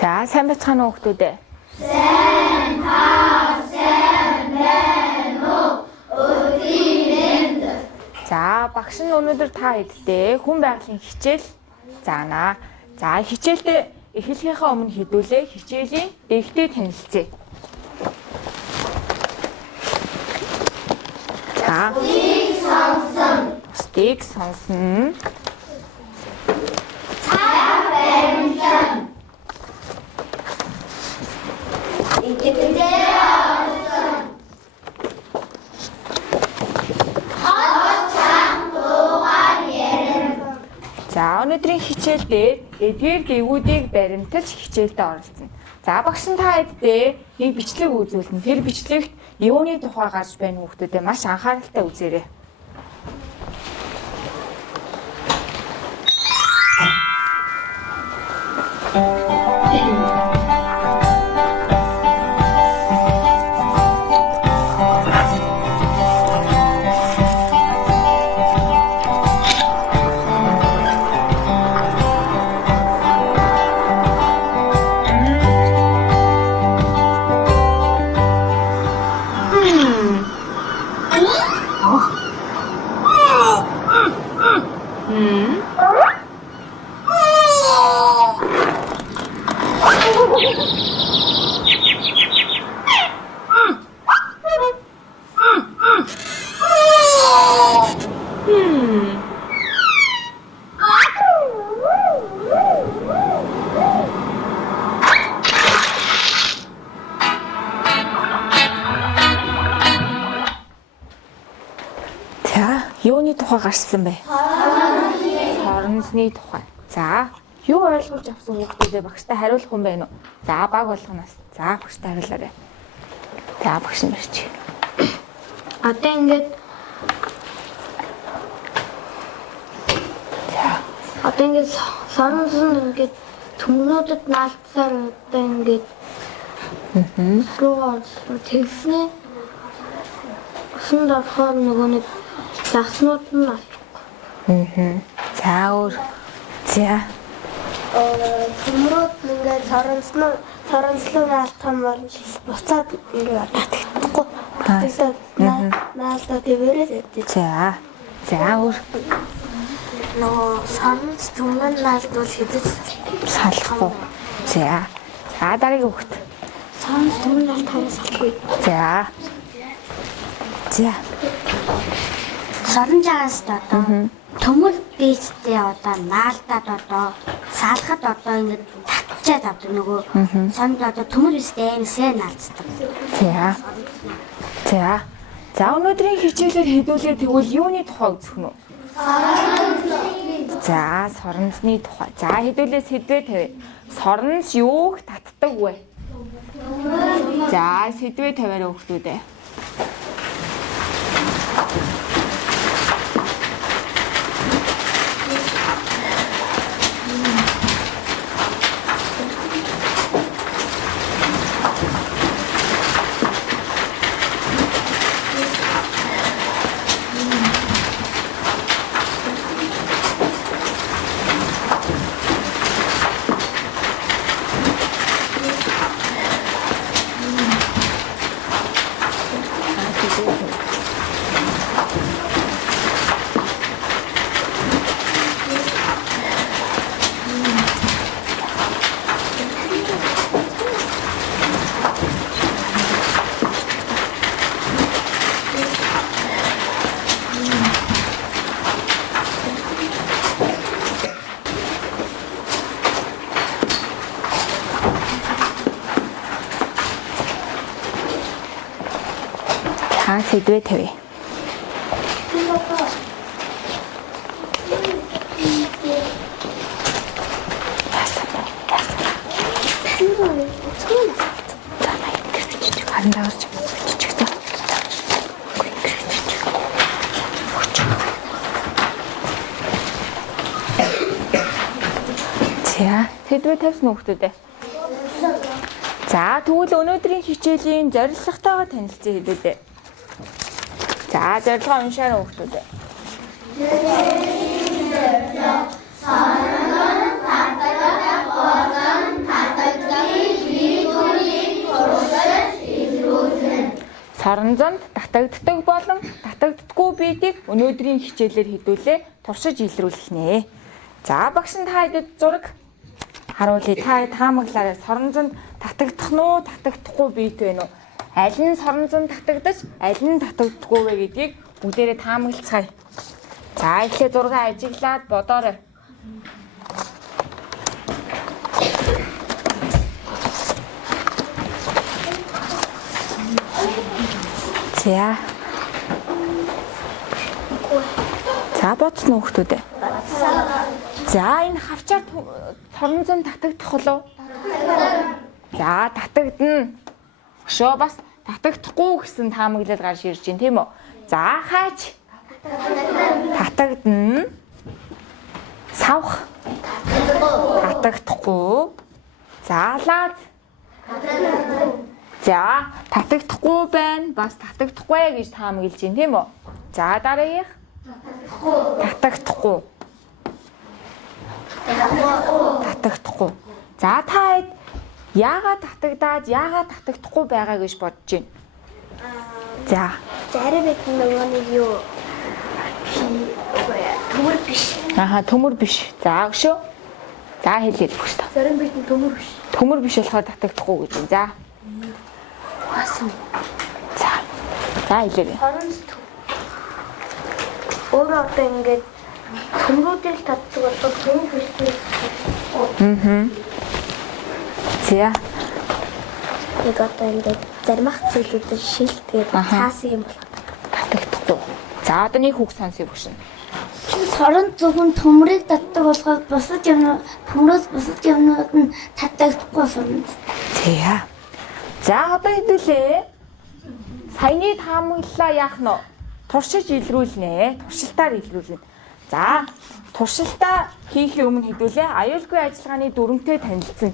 За, сайн бацгаана уу хүүхдүүд? Сайн байна уу? Өдөрт. За, багш нь өнөөдөр та хэдтэй хүн байгалийн хичээл заана. За, хичээлдээ эхлэхийнхаа өмнө хэдүүлээ хичээлийн дэгтэй танилцъя. За. Стик сонсон. За, өнөөдрийн хичээл дээр эдгээр гээгүүдийг баримталж хичээлдээ оролцсон. За, багш нь та хэдтэй нэг бичлэг үзүүлнэ. Тэр бичлэгт юуны тухай гарч байна хүүхдүүдээ маш анхааралтай үзээрэй. Юуны тухай гарсан бэ? Соронзны тухай. За, юу ойлгож авсан хүүхдүүдээ багштай хариулах юм байна уу? За, баг болгоноос. За, багштай хариулаарай. За, багш нь барьчих. Одоо ингээд соронзон ингээд төмнүүдэд наалтсаар одоо ингээд руугаар тэгснэ. Усан дорхоор нөгөө нэг загснууд нь алчихгүй. За, өөр. За. Төмрүүд ингээд соронзлуу наалтах юм бол буцаад ингээд татагдахгүй. Тэгээд наалтаа дэвэрээд өгдөө. За. За, өөр. Нөгөө соронз төмөнд наалтвал хэдэж Салахгүй. За. За, дараагийн хүүхд. соронз төмөнд наалтахаас салахгүй. За. За. Соронжаагаас одоо төмөр бийцтэй одоо наалтаад одоо салахад одоо ингээд татчаад авдаг нөгөө сонд одоо төмөр бийцтэй амсээ наалцдаг. За. За. За, өнөөдрийн хичээлээр хэдүүлээ тэгвэл юуны тухай үзэх нь үү? За, соронзны тухай. За, хэдүүлээ сэдвээ тавь. Соронз юуг татдаг вэ? За, сэдвээ тавиараа хүүхдүүдээ. Сэдвээ тавь. За, сэдвээ тавьсан уу хүүхдүүдээ? За, тэгвэл өнөөдрийн хичээлийн зорилготойгоо танилцъя хэдүүлээ. За, зорилгоо уншаарай хүүхдүүдээ. Соронзон татдаг Соронзонд татагддаг болон татагддаггүй биедийг өнөөдрийн хичээлээр хэдүүлээ туршиж илрүүлэх нэ. За багш нь та хэдэд зураг харуулъя. Та таамаглаарай. Соронзонд татагдах нь уу, татагдахгүй биед вэ нү? Аль нь соронзонд татагдаж, аль нь татагддаггүй вэ гэдгийг бүгдээрээ таамаглацгаая. За эхлээ зураг ажиглаад бодоорой. За. За бодсон уу хүмүүстээ? За энэ хавчаар соронзонд татагдах болов? За татагдана. Өшөө бас татагдахгүй гэсэн таамаглал гарч ирж байна тийм үү? За хаач? Татагдана. Савх? Татагдахгүй. За лаад? За татагдахгүй байна. Бас татагдахгүй гэж таамаглаж байна тийм үү? За дараагийнх? Татагдахгүй. Татагдахгүй. За та яагаад татагдаад яагаад татагдахгүй байгаа гэж бодож байна? За. Зарим их нөгөөний юу төмөр биш. Аха төмөр биш. За өшөө. За хэлээд өгч та. Зарим бит нь төмөр биш. Төмөр биш болохоор татагдахгүй гэж байна. За. Хасан. За. За хэлээ. Өөрөө одоо ингээд төмрүүдийг татдаг бол төмөр биш. За. Нэг одоо ингээд заримх зүйлүүдээр шилтгээд цаасан юм бол Татагдахгүй. За одоо нэг хүүхд сонсъё бүгшин. Сорон зөвхөн төмрийг татдаг болоход бусад юмнууд нь татдаггүй юм. За. За одоо хэдүүлээ. Саяны таамаглалаа яах нь вэ? Туршиж илрүүлнэ. Туршилтаар илрүүлнэ. За, туршилтаа хийхээ өмнө хэдүүлээ аюулгүй ажиллагааны дүрмтэй танилцсан.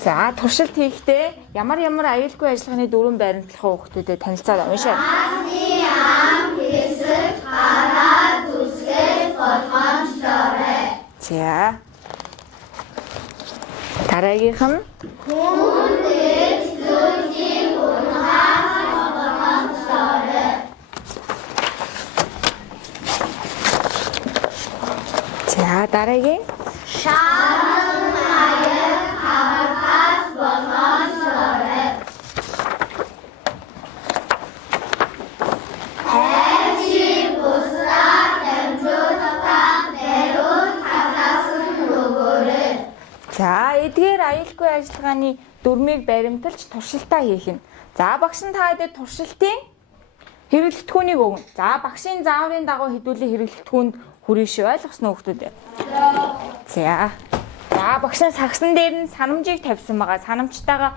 За, туршилт хийхдээ ямар аюулгүй ажиллагааны дүрм баримтлах хүүхдүүдэд танилцаад уншаа. Асны ам хэсэг хараа зүсгэл болгоомжлоорой. За. Дараагийнх нь Хүн дэс зүйлийг унахаас болгоомжлоорой. За, дараагийн Шааран аяг хамархаас болгоомжлоорой. Хайчи бусдаар дамжуулалтаа баруун хатаасан нөгөөрэй. За, эдгээр аюулгүй ажиллагааны дүрмийг баримталж туршилтаа хийх нь. За, багш нь та хэдэд туршилтын хэрэглэгдэхүүнийг өгнө. За, багшийн зааврын дагуу хэдүүлээ хэрэглэгдэхүүнд хүрэх шүү. Ойлгосноо хүүхдүүд? За. За, багш нь сагсан дээр нь санамжийг тавьсан байгаа. Санамжтайгаа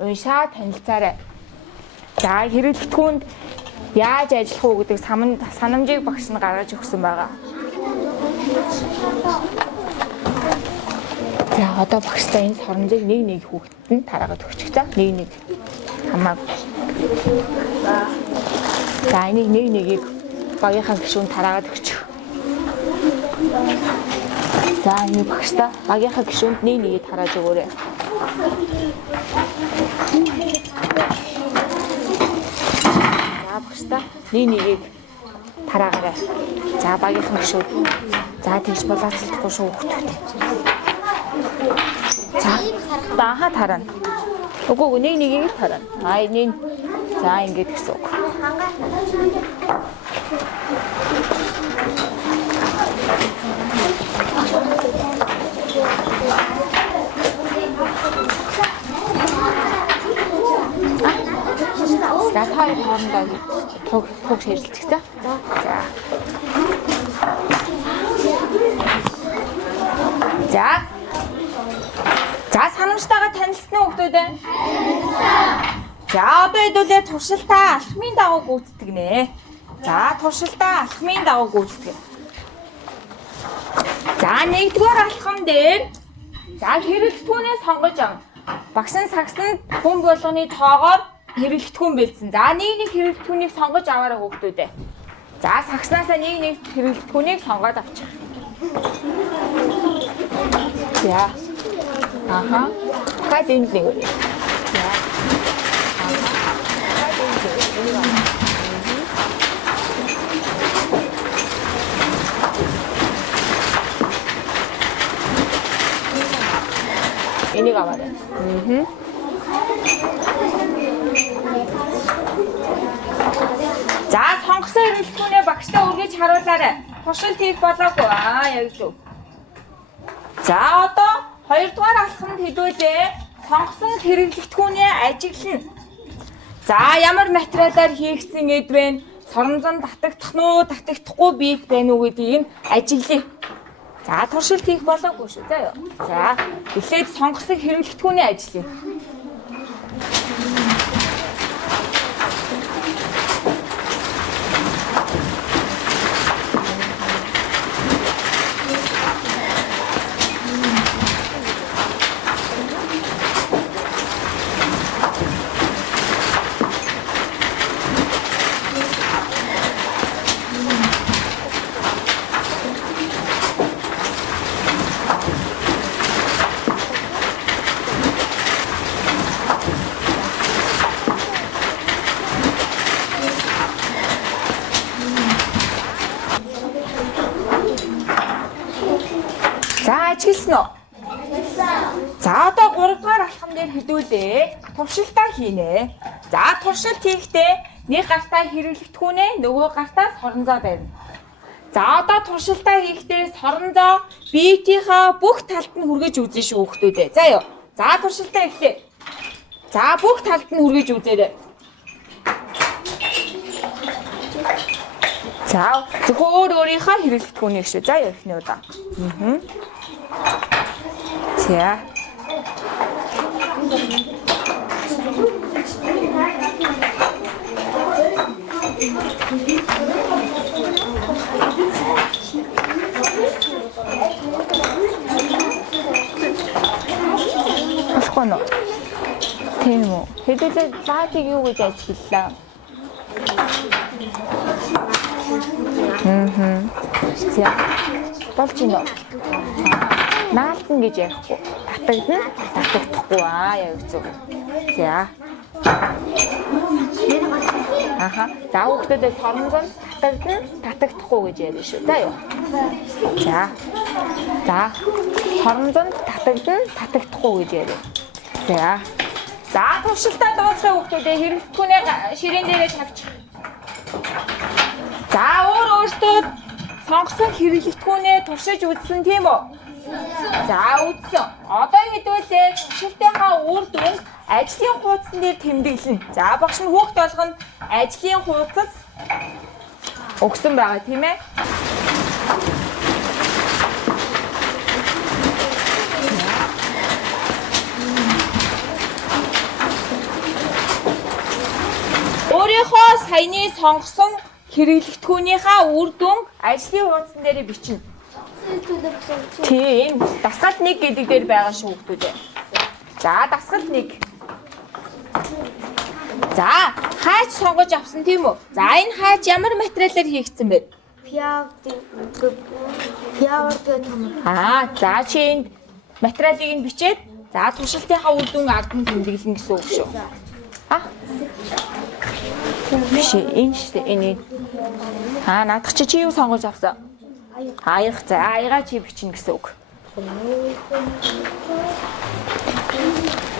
уншаа танилцаарай. За, хэрэглэгдэхүүнд яаж ажиллах уу гэдэг санамжийг багш нь гаргаж өгсөн байгаа. За одоо багштай энэ соронзыг нэг хүүхдэд нь тараагаад өгчих. За нэг хамаагүй. За энийг нэгийг багийнхаа гишүүнд тараагаад өгчих. За энэ багштай багийнхаа гишүүнд нэгийг тарааж өгөөрэй. За багштай нэгийг тараагарай. За багийнхаа гишүүд. За тэгж болооцолдохгүй шүү хүүхдүүд. За бааха тарана. Үгүй нэгийг тарана. Нэг за ингэж гэсэн үг. За хоёр хоорондоо туг ширэлцэх за. За. За санамжтайгаа танилцсан уу хүүхдүүд? За одоо хэдүүлээ туршилтаа алхмын дагуу гүйцэтгэнэ. За туршилтаа алхмын дагуу гүйцэтгэв. За нэгдүгээр алхам дээр за хэрэглэгдэхүүнээ сонгож ав. Багш нь сагсанд хүн болгоны тоогоор хэрэглэгдэхүүн бэлдсэн. За нэг хэрэглэгдэхүүнийг сонгож аваарай хүүхдүүдээ. За сагснаасаа нэг хэрэглэгдэхүүнийг сонгоод авчих. За. Аха. Хаад энд нэг. За. Аха. Хаад энд. Энийг аваарай. За сонгосон хэрэглэхүүнээ багштай үргэж харуулаарай. Туршилт хийх болоогүй. Яг зөв. За одоо 2 дугаар алхамд хэдүүлээ. Сонгосон хэрэглэгдэхүүнээ ажиглана. За ямар материалаар хийгдсэн эдвэн соромзон татагдах нь уу, татагдахгүй биет байна уу гэдгийг нь ажиглая. За туршилт хийх болоогүй шүү. За юу. За эхлээд сонгосон хэрэглэгдэхүүнээ ажиглая. Ажигласан уу? За одоо 3 дугаар алхам дээр хэдүүлээ. Туршилтаа хийнэ. За туршилт хийхдээ нэг гартаа хэрэглэгдэхүүнээ нөгөө гартаа соронзоо барина. За одоо туршилтаа хийхдээ соронзоо биетийнхаа бүх талд нь хүргэж үзэн шүү хүүхдүүдээ. За юу. За туршилтаа эхлэе. За бүх талд нь хүргэж үзээрэй. За зөвхөн өөрийнхөө хэрэглэгдэхүүнийг шүү. За юу эхний удаа. За. Асхоно. Тийм үү. Хэдүүлээ заатыг юу гэж ажиглалаа? За. Болж гинэ. Наалтан гэж ярихгүй. Татагдана, татагдахгүй яг зөв. За. Аха. За хүүхдүүдээ соромзон татагдана, татагдахгүй гэж ярьж шүү. За юу. За. За. Соромзон татагдана, татагдахгүй гэж ярьж. За. За туршилтаа дуусгах хүүхдүүдээ хэрэглэхүүнээ ширээн дээрээ тавьчих. За өөртөө сонгосон хэрэглэхүүнээ туршиж үзсэн тийм үү? За үзсэн. Одоо хэдүүлээ туршилтынхаа үр дүнд ажлын хуудсан дээр тэмдэглэнэ. За багш нь хүүхд болгоно ажлын хуудас өгсөн байгаа тийм ээ? Өөрийнхөө саяны сонгосон хэрэглэгдэхүүнийхээ үр дүнг ажлын хуудсан дээр бичнэ. Тийм, дасгал 1 гэдэг дээр байгаа шүү хүүхдүүдээ. За, дасгал 1. За, хаач сонгож авсан тийм үү? За, энэ хаач ямар материалаар хийгдсэн бэ? За чи энд материалыг нь бичээд, за туршилтынхаа үр дүнг алдан тэмдэглэнэ гэсэн үг шүү. Биш энэ шүү дээ. Наадах чи юу сонгож авсан? Аяг. За аягаа чи бичнэ гэсэн үг.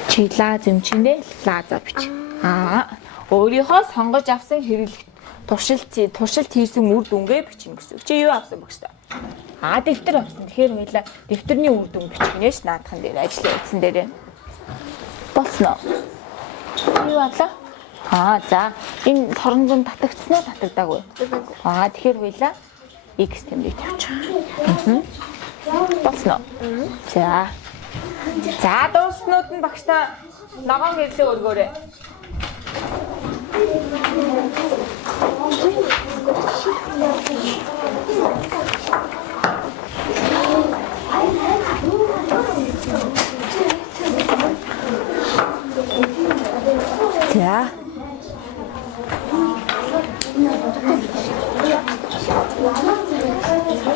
Чи лазэмчиндээ лаза бич. Өөрийнхөө сонгож авсан хэрэглэх туршилт хийсэн үр дүнгээ бичнэ гэсэн үг. Чи юу авсан багш та? Дэвтэр авсан. Тэгэхээр хоёлаа дэвтэрний үр дүн бичгнээс наадхан дээр ажлын утсан дээр. Болсноо. Юу авлаа? За энэ соронзон татагдсан уу татагдаагүй? Тэгэхээр хоёлаа X тэмдэг тавьчих. Болсноо. За. За дууснууд нь багштай ногоон гэрлээ өргөөрэй. За.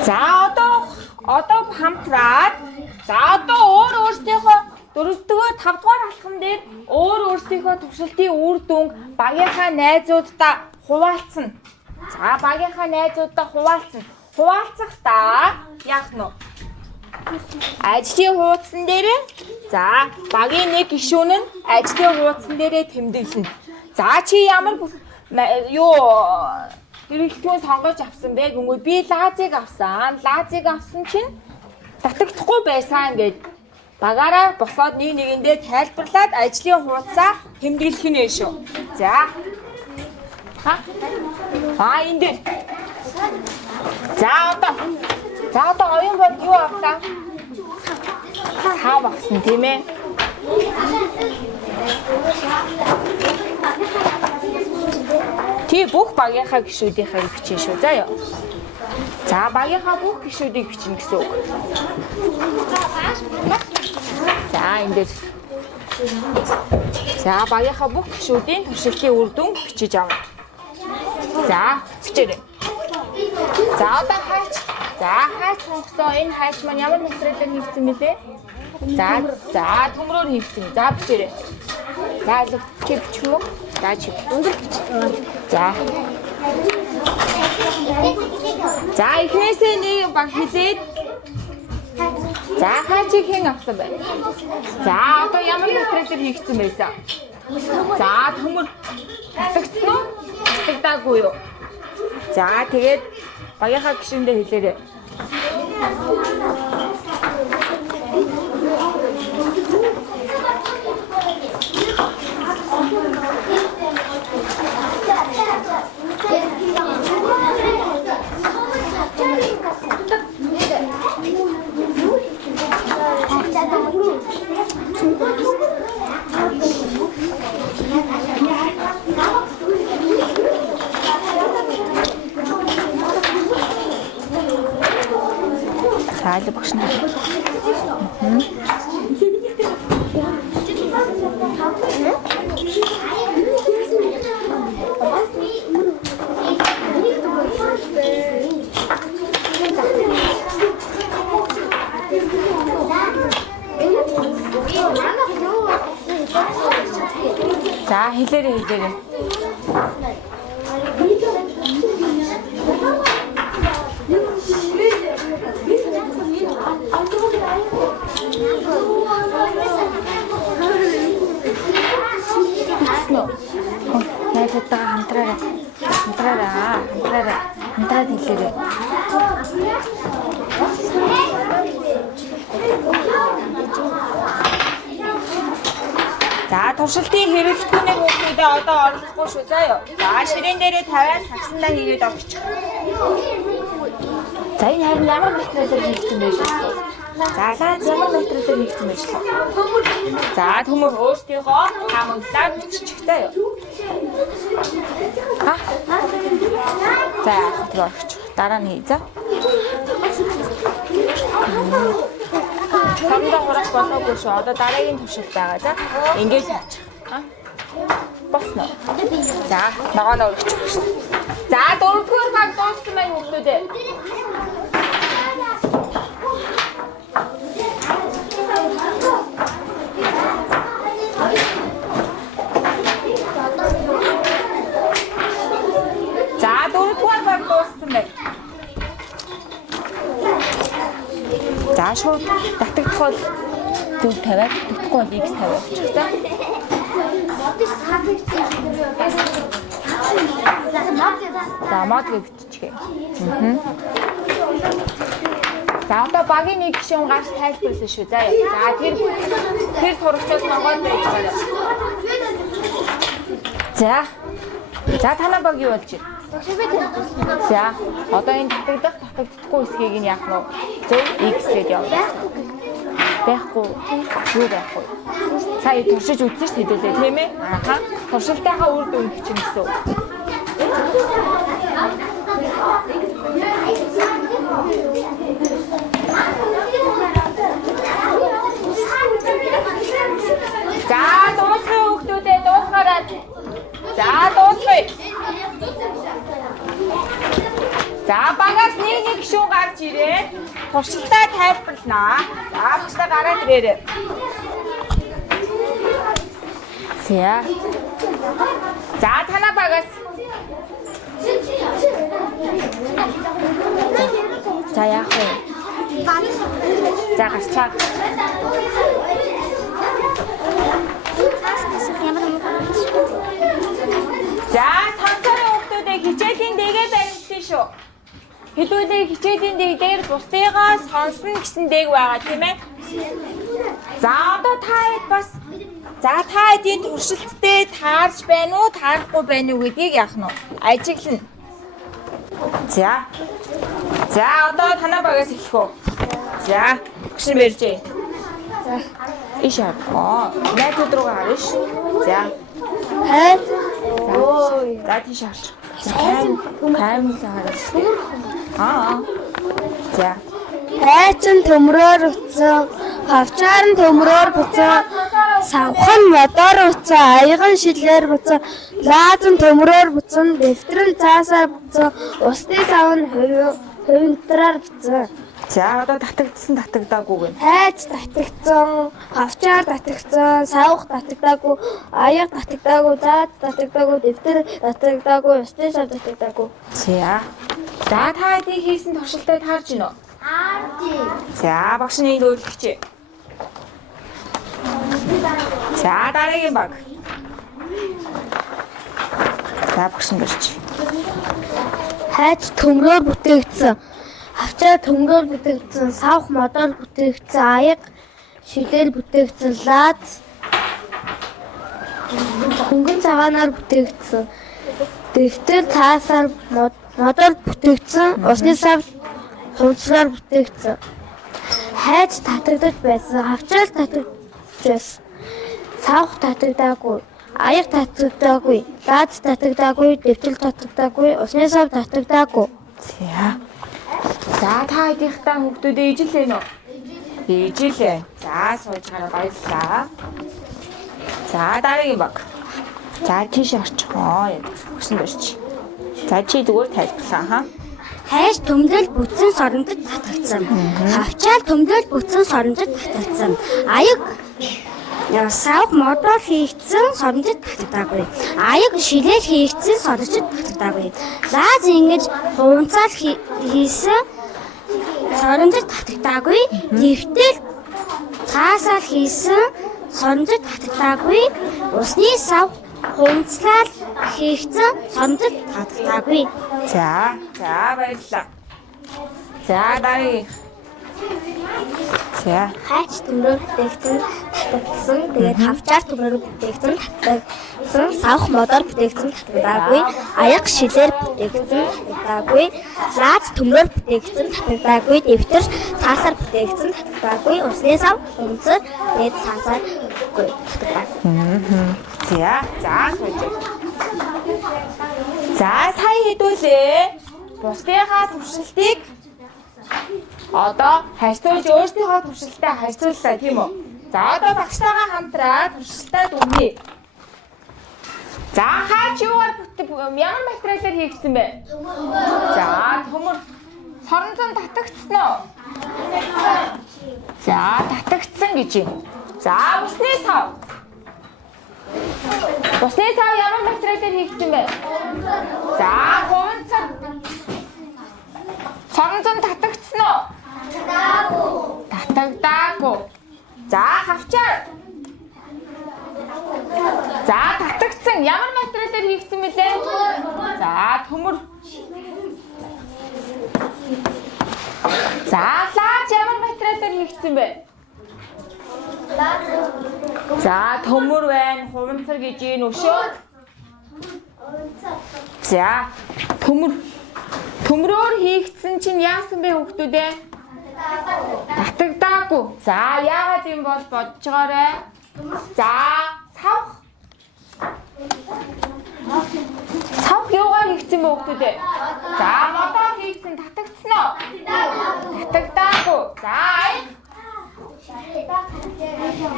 За одоо хамтраад за одоо өөрсдийнхөө 4-р 5-р алхам дээр өөр өөрсдийнхөө туршилтын үр дүнг багийнхаа найзуудтай хуваалцна. За багийнхаа найзуудтай хуваалцна. Хуваалцахдаа яах нь вэ? Ажлын хуудсан дээр за багийн нэг гишүүн нь ажлын хуудсан дээрээ тэмдэглэнэ. За чи ямар хэрэглэтгүүн сонгож авсан бэ гэнгүй би лазыг авсан. Лазыг авсан чинь татагдахгүй байсан гэж багаараа босоод нэг нэгэндээ тайлбарлаад ажлын хуудасаа тэмдэглэх нэ шүү. За. Энд дээр. За одоо оюун бод юу авлаа? Цаа багсан тийм ээ. Тий бүх багийнхаа гишүүдийнхээ бичнэ шүү. За ёо. За багийнхаа бүх гишүүдийг бичнэ гэсэн үг. За энэ дээр. За багийнхаа бүх гишүүдийн туршилтын үр дүн бичиж авна. За бичээрэй. За одоо хайч. За хайч сонгосон. Энэ хайч маань ямар материалаар хийгдсэн бэлээ? За төмрөөр хийгдсэн. За бичээрэй. За чи бичих юм уу? За чи өндөр бич. За эхнээсээ нэг баг хэлээд. За хайчийг хэн авсан бэ? За одоо ямар материалаар хийгдсэн байсан? За төмөр татагдсан уу? Татагдаагүй юу? За тэгээд багийнхаа гишүүндээ хэлээрэй. Цааль багш нар. За хэлээрэй. Найзуудтайгаа хамтраад хэлээрэй. За туршилтын хэрэглэтгүүнийг хүүхдүүдээ одоо оруулахгүй шүү заа ёо. За ширээн дээрээ тавиад таксандаа хийгээд орчих. За энэ харин ямар материалаар хийгдсэн бэ шүү? За лаз ямар материалаар хийгдсэн бэ шүү? За төмөр өөртөөхөө хамглаа бичих заа ёо. За тэгээ орчих. Дараа нь хий за. Самда хурах болоогүй шүү. Одоо дараагийн туршилт байгаа. За ингэж явчих. Босно. За ногоон өргөчих шүү. За 4-р баг дууссан байна хүүхдүүдээ. За 4-р баг дууссан байна. За шууд татагдах бол зөв тавиад, татахгүй бол X тавиад болчих. За мод биччихье. За одоо багийн нэг гишүүн гарч тайлбарласан шүү. За тэр сурагчдаас Монгол байж байгаа. За танаа баг юу болж байна? За одоо энэ татагдахгүй хэсгийг нь яах нь зөв X гээд явуулъя. Байхгүй юу байхгүй. Сая туршиж үзсэн шүү дээ тийм ээ. Туршилтынхаа үр дүн бичнэ гэсэн. За дуусгая хүүхдүүдээ дуусгаарай. За дуусгая. За багаас нэг гишүүн гарч ирээ. Туршилтаа тайлбарланаа. За багштай гараад ирээрэй. За. За танаа багаас. За яах вэ? За гарчаа. За сонсорын хүмүүсээ хичээлийн дэгээ баримтсан шүү. Хэдүүлээ хичээлийн дэг дээр бусдыгаа сонсно гэсэн дэг байгаа тийм ээ. За одоо та хэд бас за та хэдийн туршилттай таарч байна уу, таарахгүй байна уу гэдгийг яах нь вэ? Ажиглана. За. За одоо танаа багаас эхлэх үү. За, гişин барьжээ. За. Ишаа. Найзууд руу гарна ш. За. Хайд. За тийш харч. Камил хараач. За. Хайчин төмрөөр утсан, хавчаар нь төмрөөр буцаа, савхан модоор буцаа, аяган шилээр буцаа, лаазан төмрөөр буцан, дэвтэр нь цаасаар буцаа, усны сав нь хувинтраар буцаа. За одоо татагдсан татагдаагүй гэнэ. Хайч татагдсан, хавчаар татагдсан, савх татагдаагүй, аяг татагдаагүй, заад татагдаагүй, дэвтэр татагдаагүй, усны сав татагдаагүй. За. За та хэдийн хийсэн туршилтыг таарж гинөө? За багшны зөвлөгч. За дараагийн баг. За багшин дөрч. Хайч төмрөөр бүтээгдсэн, хавчаар төмрөөр бүтээгдсэн, савх модоор бүтээгдсэн, аяг шилээр бүтээгдсэн, лаац хөнгөн цагаанаар бүтээгдсэн, дэвтэр цаасаар модоор бүтээгдсэн, усны сав хувцлаар бүтээгдсэн. Хайч татагдаж байсан, хавчаар татагдаж байсан. Савх татагдаагүй, аяг татагдаагүй, лаац татагдаагүй, дэвтэр татагдаагүй, усны сав татагдаагүй. За. За та хэдийнхтаа хүүхдүүдээ ижил нэ үү? Ижил. За сууж гараа баярлалаа. За дараагийн баг. За тийш орчих. Өгсөн дөрч. За чи зүгээр тайлбарлаа хаа. Хайш төмдөл бүтсэн соромжид татагдсан. Хавчаал төмдөл бүтсэн соромжид татагдсан. Аяг сав модоор хийгдсэн соромжид татагдаагүй. Аяг шилээр хийгдсэн соромжид татагдаагүй. Лааз ингэж хуванцаар хийсэн соромжид татагдаагүй. Дэвтэр цаасаар хийсэн соромжид татагдаагүй. Усны сав хуванцлаар хийгдсэн соромжид татагдаагүй. За баярлалаа. За дараагийн. За Хайч төмрөөр бүтээгдсэн татагдсан. Тэгээд хавчаар төмрөөр бүтээгдсэн татагдсан. Савх модоор бүтээгдсэн татагдаагүй. Аяг шилээр бүтээгдсэн татагдаагүй. Лаац төмрөөр бүтээгдсэн татагдаагүй. Дэвтэр цаасаар бүтээгдсэн татагдаагүй. Усны сав өмцөр тэгээд цаасаар татагдаагүй. За сууж. За сая хэдүүлээ. Бусдынхаа туршилтыг одоо харьцуулж өөрсдийнхөө туршилтаа харьцууллаа тийм үү? За одоо багштайгаа хамтраад туршилтаа дүгнэе. За хаач юугаар ямар материалаар хийгдсэн бэ? За төмөр соронзон татагдсан уу? За татагдсан гэж юм. За усны сав. Усны сав ямар материалаар хийгдсэн бэ? За хуванцар. Соронзон татагдсан уу? Татагдаагүй. За хавчаар. За татагдсан. Ямар материалаар хийгдсэн бэ лээ? За төмөр. За лаач ямар материалаар хийгдсэн бэ? За төмөр байна, хуванцар гэж юм өшөө. За төмрөөр хийгдсэн чинь яасан бэ хүүхдүүд ээ? Татагдаагүй. За яагаад юм бол бодцоогоорой. За савх юугаар хийгдсэн бэ хүүхдүүд ээ? За модоор хийгдсэн татагдсан уу? Татагдаагүй.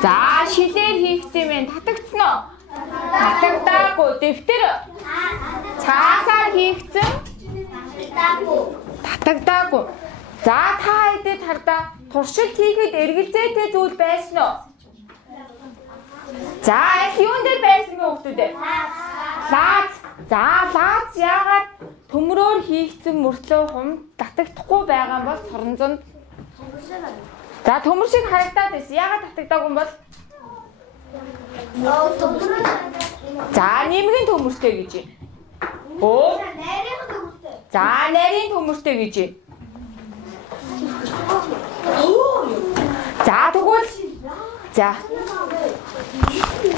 За шилээр хийгдсэн юм татагдсан уу? Татагдаагүй. Дэвтэр цаасаар хийгдсэн татагдаагүй. За та хэдэд хардаа туршилт хийхэд эргэлзээтэй зүйл байсан уу? За аль юун дээр байсан бэ хүүхдүүд? Лаз. За лаз яагаад төмрөөр хийгдсэн мөртлөө хум татагдахгүй байгаа бол соронзонд. За төмөр шиг харагдаад байсан. Яагаад татагдаагүй юм бол? За нэмгийн төмөртэй гэж юм. Оо. За нарийн төмөртэй гэж юм. За тэгвэл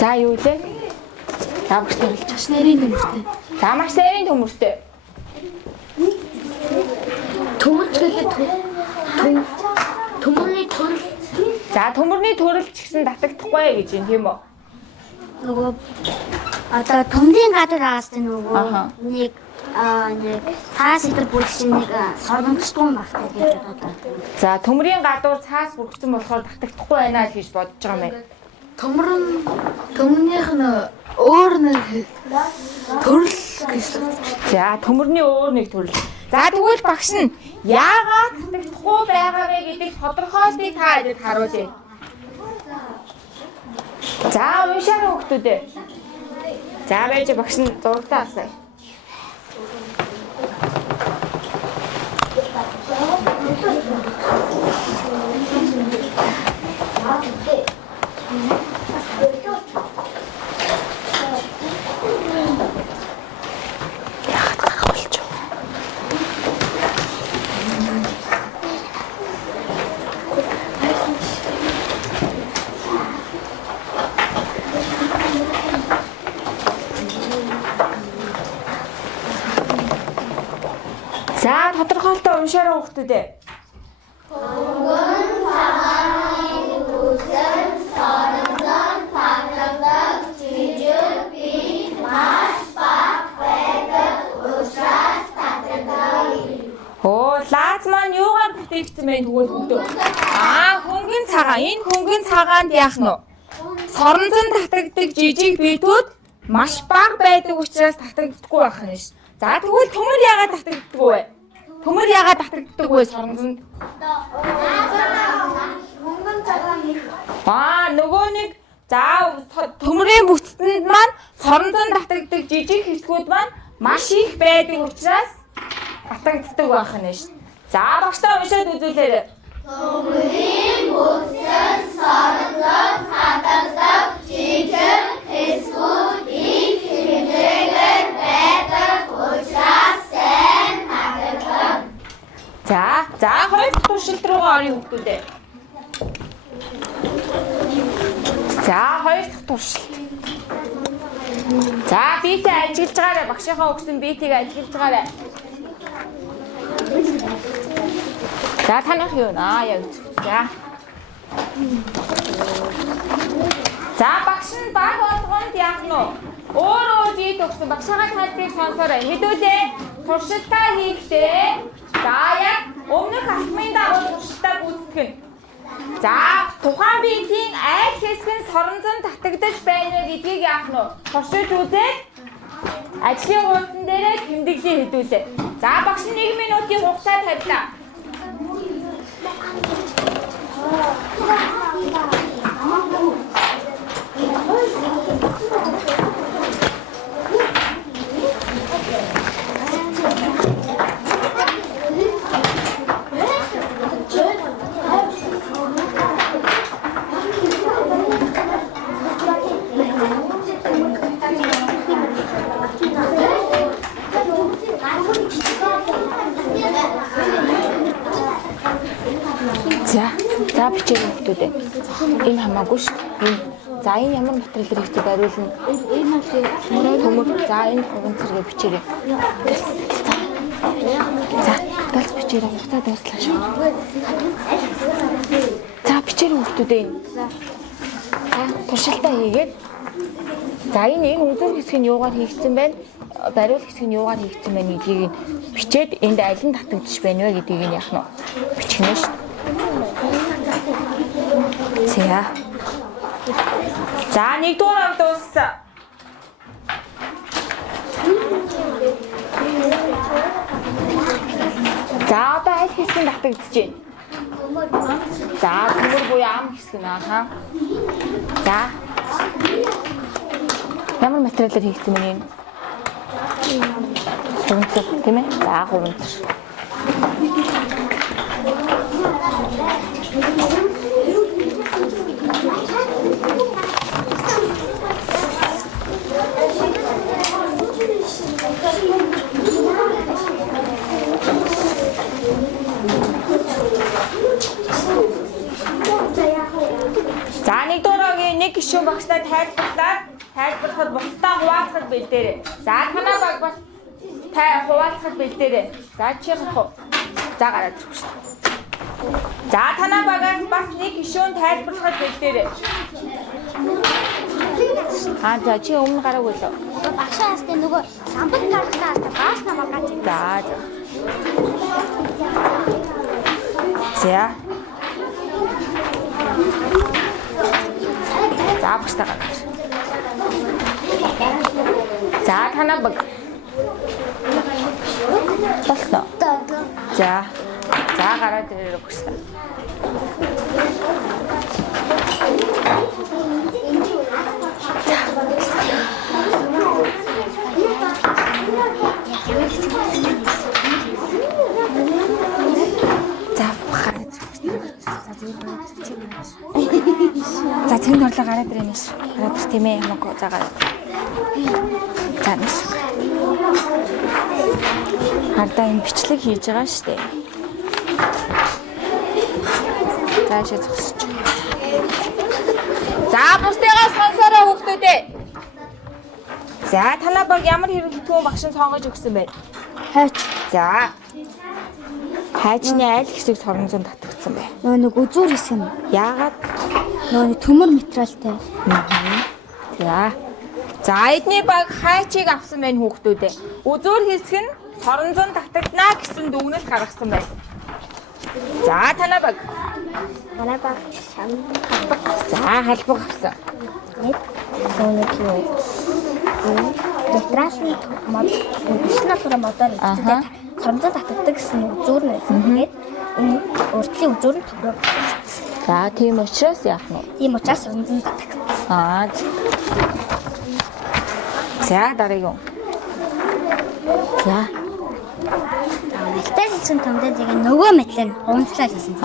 За юу лээ? За багш хэлж нарийн төмөртэй. За маш нарийн төмөртэй. Төмөрч гэлээ төмөрний төрөл. За төмөрний төрөл ч гэсэн татагдахгүй гэж юм тийм үү? Нөгөө одоо төмрийн гадар аастай нөгөө Аха. нэг цаас идэр бүрсэн нэг соромжтгүй багтай гэж бодоод. За төмрийн гадуур цаас бүрхсэн болохоор татагдахгүй байна л гэж бодож байгаа юм. Төмөрнийх нь өөр нэг төрөл гэж. За төмөрний өөр нэг төрөл. За тэгвэл багш нь яагаад татагдахгүй байгаа вэ гэдэг тодорхойлтыг та эдэд харуулъя. За уншаа хүүхдүүдээ. За байж багш нь зурагтаа авсаа. За тодорхойлтоо уншаарай хүүхдүүдээ. Хөнгөн цагааны үсэн соронзон татдаг жижиг бие маш бага байдаг учраас татдаг. Оо, лаз маань юугаар бүтээгдсэн бэ тэгвэл хүүхдөө? Хөнгөн цагаан. Энэ хөнгөн цагаанд яах нь вэ? Соронзон татагддаг жижиг биетүүд маш бага байдаг учраас татагддаггүй байх нь ш. За тэгвэл төмөр яагаад татагддаггүй вэ? Төмөр яагаад татагддаг вэ соронзонд? Хөнгөн цагааны Нөгөө нэг төмрийн бүтцэнд маань соронзон татагддаг жижиг хэсгүүд маань маш их байдаг учраас татагддаг байх нь ш. За багштай уншаад үзүүлээрэй. төмрийн бүтцэн соронзон татдаг жижиг хэсгүүд их хэмжээгээр байдаг учраас сайн татдаг. За хоёр дахь туршилт руугаа орё хүүхдүүдээ. За хоёр дахь туршилт. За биетээ ажиглаж байгаарай. Багшийнхаа өгсөн биетийг ажиглаж байгаарай. За танах юу наа яг үзье. За багш нь баг болгонд яах нь вэ? Өөр биет өгсөн багшаагаа тайлбарыг сонсоорой. Хэдүүлээ туршилтаа хийхдээ за яг өмнөх алхмын дагуу туршилтаа гүйцэтгэнэ. За тухайн биетийн аль хэсэг нь соронзон татагдаж байна вэ гэдгийг яах нь вэ? Туршиж үзээд ажлын хуудсан дээрээ тэмдэглэе хэдүүлээ. За багш нь 1 минутын хугацаа тавилаа. За бичээрэй хүүхдүүдээ. Энэ хамаагүй шүү. За энэ ямар материал дээр хийдэг хариулна. Энэ төмөр. За энэ хогон зэрэг бичээрэй. За галс бичээрэй. Хугацаа дуслаа шүү. За бичээрэй хүүхдүүдээ энэ. За туршилтаа хийгээд. За энэ үзүүр хэсэг нь юугаар хийгдсэн байна? Бариул хэсэг нь юугаар хийгдсэн байна гэдгийг бичээд энд аль нь татагдчих байна вэ гэдгийг нь яах нь бичгэнэ шүү. За нэгдүгээр авд дууссан. За одоо аль хэсэг нь татагдчихэж байна? За төмөр буюу ам хэсэг нь аа. За Ямар материалаар хийгдсэн бэ энэ? Хурцар тийм ээ? За хурцар. За нэгдүгээр нэг гишүүн багштай тайлбарлахад бусдаа хуваалцах бэлдээрэй. За танаа баг бас хуваалцах бэлдээрэй. За чи хав. За гараад ирэх шүү. За танаа багаас бас нэг гишүүн тайлбарлахад бэлдээрэй. За чи өмнө гараагүй лөө. Багшаас тэ нөгөө самбал гарахтаа баас намаа гаж. За. За багштай гараад. За танаа баг. Болсон. За. За гараад ирээ багштай. За цэнд орлоо гараад ирээ нэш. Гараад ир тийм ээ ямаагүй. За гараад. За нэш. Хардаа энэ бичлэг хийж байгаа шүү дээ. За шээ зогсож. За бусдыгаа сонсороо хүүхдүүдээ. За танаа баг ямар хэрэглэтгүүн багшин сонгож өгсөн бэ? Хайч. За. Хайчны аль хэсэг соронзон татагдсан бэ? Нэг үзүүр хэсэг нь. Яагаад? Нэг төмөр материалтай. За. За эдний баг хайчийг авсан байна хүүхдүүдээ. Үзүүр хэсэг нь соронзон татагдана гэсэн дүгнэлт гаргасан байна. За танаа баг. Манай баг За халбаг авсан. нэг юу. Материалын бичлэгтэй модон гэдэг соронзон татагддаг гэсэн үзүүр нь байсан. Тэгээд энэ уртлын үзүүр нь төгрөг. За тийм учраас яах нь? Тийм учраас соронзон татагдсан. За дараагийн. За. Материал хийсэн томдоо тэгээ нөгөө материал унцлал хийсэн.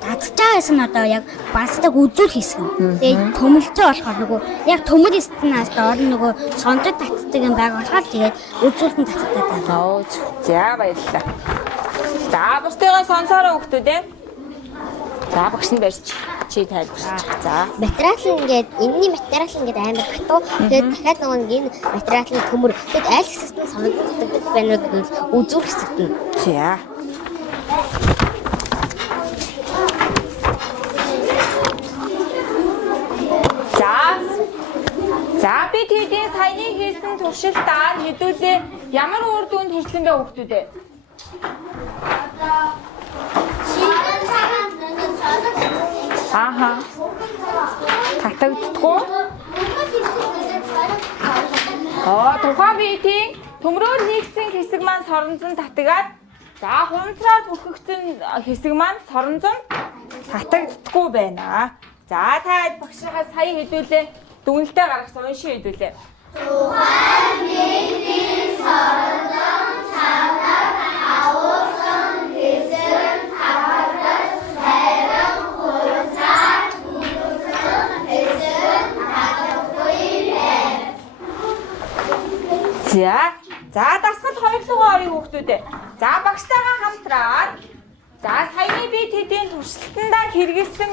Татж байгаас нь одоо яг баасдаг үзүүр хийсэн. Тэгээ төмөлтэй болохоор нөгөө яг төмөл эстнээс орно нөгөө сонжод татдаг юм байгаа болохоор тэгээд үзүүрт нь татдаг байна. За баярлалаа. За бусдыгаа сонсороо хүүхдүүдээ. За багш нь барьж чи тайлбарч. За материал ингээд энэний материал ингээд амар хатуу. Тэгээд дахиад нөгөө энэ материалын төмөр тэгээд аль хэсэгт нь сонгогддог гэдэг байна гэдэг үзүүр хэсэгт нь. За. За би тэдний саяны хийсэн туршилтаар хэдүүлээ ямар үр дүнд хүрсэн бэ хүүхдүүдээ? Татагддаггүй. Тухайн биетийн төмрөөр хийгдсэн хэсэг маань соронзон татгаад за хунцраар бүрхэгдсэн хэсэг маань соронзон татагддаггүй байна. За та багшийнхаа сая хэдүүлээ дүгнэлтээ гаргасан уншин хэдүүлээ. Тухайн биетийн соронзон чанар агуулсан хэсэг татагдаж харин хунцраар бүрхэгдсэн хэсэг татагдахгүй байна. За дасгал хоёрлогоо орё хүүхдүүдээ. За багштайгаа хамтраад за саяны бие тэдийн туршилтандаа хэрэгэлсэн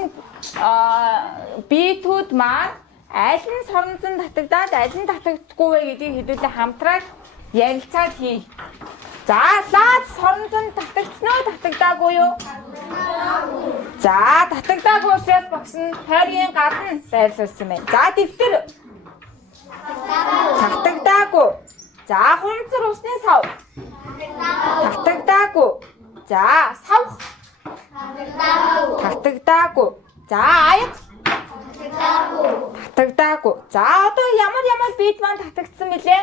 биетүүд маань аль нь соронзон татагдаад аль нь татагдахгүй вэ гэдгийг хэдүүлээ хамтраад ярилцаад хий. За лаад соронзон татагдсан уу татагдаагүй юу? За татагдаагүй учраас багш нь тойргийн гадна байрлуулсан байна. За дэвтэр татагдаагүй. За хунцар усны сав. Татагдаагүй. За савх. Татагдаагүй. За аяг. Татагдаагүй. За одоо ямар биет маань татагдсан мөлий?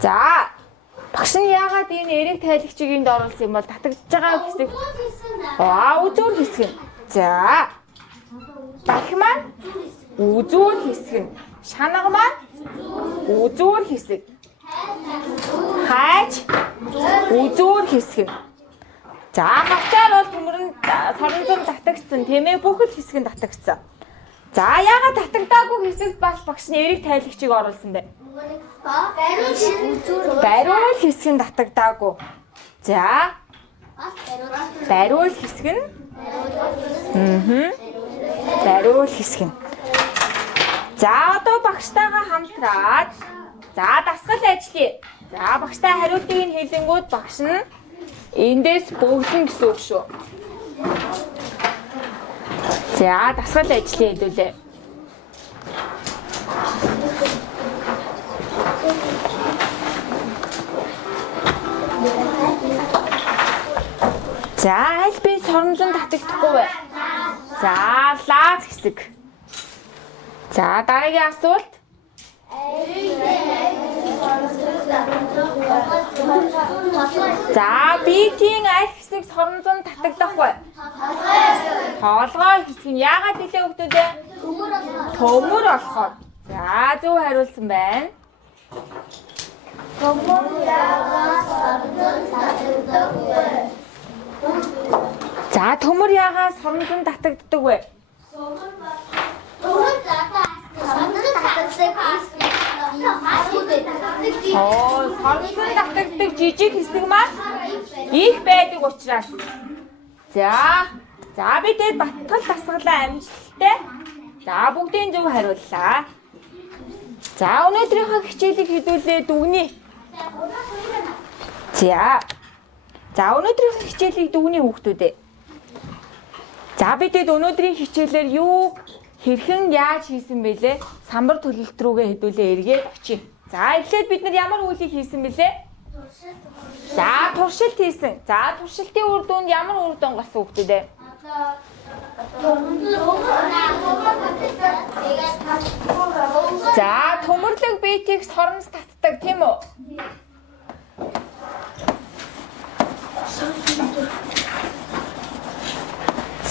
За багш нь яагаад энэ эрэг тайлагчийг энд оруулсан юм бол татагдж байгаа хэсэг үзүүр хэсэг. За бах маань үзүүр хэсэг. Шанага маань үзүүр хэсэг. Хайж үзүүр хэсэг. За хавчаар бол төмөрөнд соронзон татагдсан тийм ээ бүхэл хэсэг нь татагдсан. За яагаад татагдаагүй хэсэгт бас багш нь эрэг тайлагчийг оруулсан бэ? Бариул хэсэг нь татагдаагүй. За бариул хэсэг нь бариул хэсэг нь. За одоо багштайгаа хамтраад за дасгал ажиллая. За багштай хариултыг нь хэлэнгүүд багш нь эндээс бөглөн гэсэн үг шүү. За дасгал ажиллая хэдүүлээ. За аль би соронзон татагдахгүй вэ? За лаз хэсэг. За дараагийн асуулт. За битийн аль хэсэг соронзон татагдах вэ? Толгой хэсэг нь яагаад нэлээ хөгтөөдөө? Төмөр болохоор. За зөв хариулсан байна. Төмөр яагаад соронзон татагддаг вэ? За төмөр яагаад соронзон татагддаг вэ? Төмөр соронзон татагддаг. Соронзон татагддаг жижиг хэсэг маань их байдаг учраас. За бид баттгал дасгалаа амжилттай. За бүгдийн зөв хариуллаа. За өнөөдрийнхөө хичээлийг хэдүүлээ дүгнэе. За өнөөдрийнхөө хичээлийг дүгнэе хүүхдүүдээ. За бидэд өнөөдрийн хичээлээр юу хэрхэн яаж хийсэн бэлээ? Самбар төлөлт рүүгээ хэдүүлээ эргээд очие. За эхлээд бид нар ямар үйлийг хийсэн бэлээ? За туршилт хийсэн. За туршилтын үр дүнд ямар үр дүн гарсан хүүхдүүдээ? За төмөрлөг биетийг соронз татдаг тийм үү?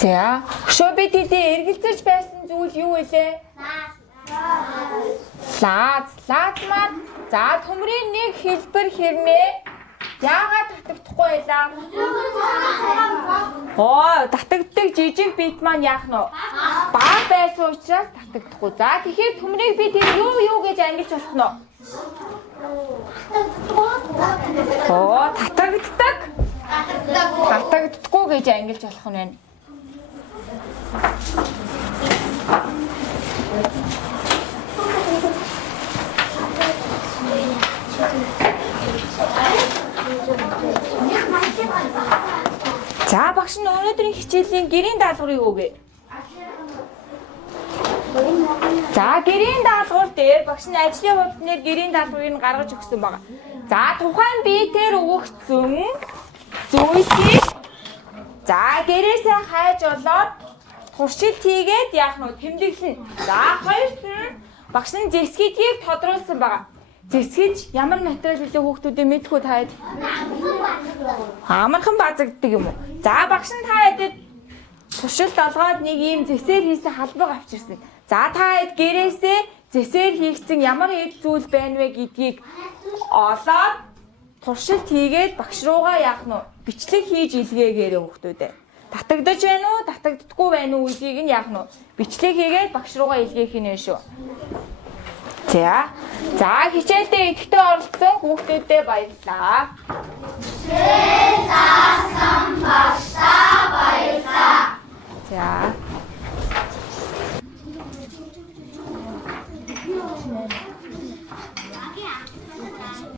За хөшөө биетэд эргэлзэж байсан зүйл юу вэ? Лаз маань за төмрийн нэг хэлбэр хэрнээ яагаад татагдахгүй байлаа? Татагддаг жижиг биет маань яах нь вэ? Бага байсан учраас татагдахгүй. За тэгэхээр төмрийг би тэр юу гэж ангилж болох нь вэ? Татагддаг. Татагддаггүй гэж ангилж болох нь байна. За багш нь өнөөдрийн хичээлийн гэрийн даалгаврыг өгье. За гэрийн даалгавар дээр багш нь ажлын хуудсаар гэрийн даалгаврыг гаргаж өгсөн байна. За тухайн биетээр өгөгдсөн зүйлсийг за гэрээсээ хайж олоод туршилт хийгээд яах нь тэмдэглэнэ. За хоёрт нь багш нь зэвсгийдгийг тодруулсан байна. Зэвсгийд ямар материал үлээ хүүхдүүдээ мэдгүй таад амархан базагддаг юм уу? За багш нь та хэдэд туршилт олгоод нэг ийм зэвсээр хийсэн халбаг авчирсан. За та хэд гэрээсээ зэвсээр хийгдсэн ямар эд зүйл байна вэ гэдгийг олоод туршилт хийгээд багш руугаа яах нь бичлэг хийж илгээгээрэй хүүхдүүдээ. Татагдаж байна уу, татагддаггүй байна уу гэдгийг нь яах нь бичлэг хийгээд багш руугаа илгээх нь шүү. За хичээлдээ идэвхтэй оролцсон хүүхдүүдэд баярлалаа. Хичээл заасан багшаа баярлалаа. За